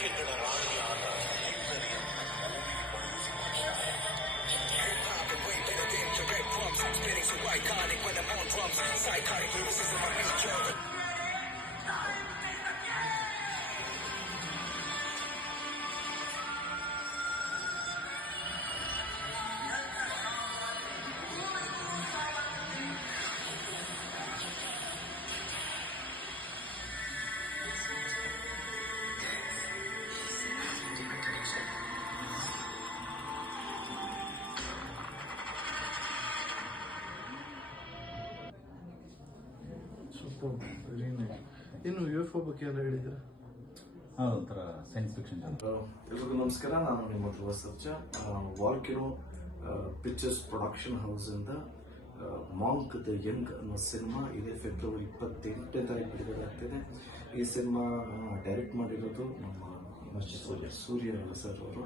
ಜಿಂಕೆಗಳ ರಾಣಿಯಾದ ಇನ್ನು UFO ಬಗ್ಗೆ ಎಲ್ಲ ಹೇಳಿದ್ರೆ ಒಂಥರ ಸೈನ್ಸ್ ಫಿಕ್ಷನ್. ಎಲ್ರಿಗೂ ನಮಸ್ಕಾರ. ನಾನು ನಿಮ್ಮ ಧ್ರುವ ಸರ್ಜಾ. ವಾಲ್ಕಿನೋ ಪಿಕ್ಚರ್ಸ್ ಪ್ರೊಡಕ್ಷನ್ ಹೌಸ್ ಇಂದ ಮಾಂಕ್ ದ ಯಂಗ್ ಅನ್ನೋ ಸಿನಿಮಾ ಇದೇ ಫೆಬ್ರವರಿ 28ನೇ ತಾರೀಕು ಬಿಡುಗಡೆ ಆಗ್ತಿದೆ. ಈ ಸಿನಿಮಾ ಡೈರೆಕ್ಟ್ ಮಾಡಿರೋದು ನಮ್ಮ ಸೂರ್ಯ ಸರ್ ಅವರು.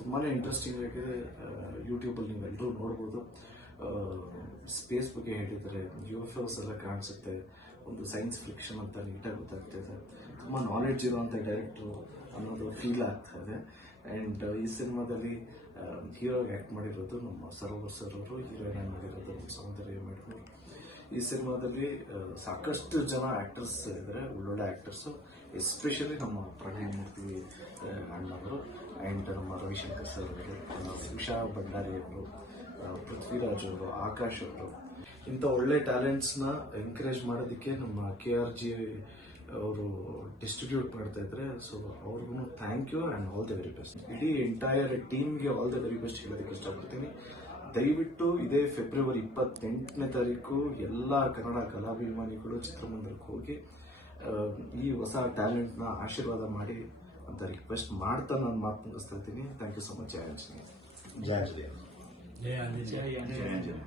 ತುಂಬಾ ಇಂಟ್ರೆಸ್ಟಿಂಗ್ ಆಗಿದೆ. ಯೂಟ್ಯೂಬಲ್ಲಿ ನೀವೆಲ್ಲರೂ ನೋಡ್ಬೋದು. ಸ್ಪೇಸ್ ಬಗ್ಗೆ ಹೇಳಿದರೆ UFOs ಎಲ್ಲ ಕಾಣಿಸುತ್ತೆ. ಒಂದು ಸೈನ್ಸ್ ಫಿಕ್ಷನ್ ಅಂತ ನೀಟಾಗಿ ಗೊತ್ತಾಗ್ತಿದೆ. ತುಂಬ ನಾಲೆಡ್ಜ್ ಇರುವಂಥ ಡೈರೆಕ್ಟ್ರು ಅನ್ನೋದು ಫೀಲ್ ಆಗ್ತಾ ಇದೆ. ಆ್ಯಂಡ್ ಈ ಸಿನಿಮಾದಲ್ಲಿ ಹೀರೋಗೆ ಆ್ಯಕ್ಟ್ ಮಾಡಿರೋದು ನಮ್ಮ ಸರೋವರ್ ಸರ್ ಅವರು, ಹೀರೋಯಿನ್ ಆಗಿ ಮಾಡಿರೋದು ನಮ್ಮ ಸೌಂದರ್ಯ ಮೇಡಮ್. ಈ ಸಿನಿಮಾದಲ್ಲಿ ಸಾಕಷ್ಟು ಜನ ಆ್ಯಕ್ಟರ್ಸ್ ಇದ್ದಾರೆ, ಒಳ್ಳೊಳ್ಳೆ ಆ್ಯಕ್ಟರ್ಸು. ಎಸ್ಪೆಷಲಿ ನಮ್ಮ ಪ್ರಣಯಮೂರ್ತಿ ಅಣ್ಣವರು ಆ್ಯಂಡ್ ನಮ್ಮ ರವಿಶಂಕರ್ ಸರ್ ಅವರು, ಉಷಾ ಭಂಡಾರಿ ಅವರು, ಪೃಥ್ವಿರಾಜ್ ಅವರು, ಆಕಾಶ್ ಅವರು, ಇಂಥ ಒಳ್ಳೆ ಟ್ಯಾಲೆಂಟ್ಸ್ನ ಎಂಕರೇಜ್ ಮಾಡೋದಕ್ಕೆ ನಮ್ಮ KRG ಅವರು ಡಿಸ್ಟ್ರಿಬ್ಯೂಟ್ ಮಾಡ್ತಾ ಇದ್ದಾರೆ. ಸೊ ಅವ್ರಿಗೂ thank you and all the very best. ಇಡೀ ಎಂಟೈರ್ ಟೀಮ್ಗೆ ಆಲ್ ದ ವೆರಿ ಬೆಸ್ಟ್ ಹೇಳೋದಕ್ಕೆ ಇಷ್ಟಪಡ್ತೀನಿ. ದಯವಿಟ್ಟು ಇದೇ ಫೆಬ್ರವರಿ 28ನೇ ತಾರೀಕು ಎಲ್ಲ ಕನ್ನಡ ಕಲಾಭಿಮಾನಿಗಳು ಚಿತ್ರಮಂದಿರಕ್ಕೆ ಹೋಗಿ ಈ ಹೊಸ ಟ್ಯಾಲೆಂಟ್ನ ಆಶೀರ್ವಾದ ಮಾಡಿ ಅಂತ ರಿಕ್ವೆಸ್ಟ್ ಮಾಡ್ತಾ ನಾನು ಮಾತು ಮುಗಿಸ್ತಾ ಇದ್ದೀನಿ. Thank you so much. ಜಯ ಆಂಜನೇಯ. ಜಯ ಆಂಜನೇಯ.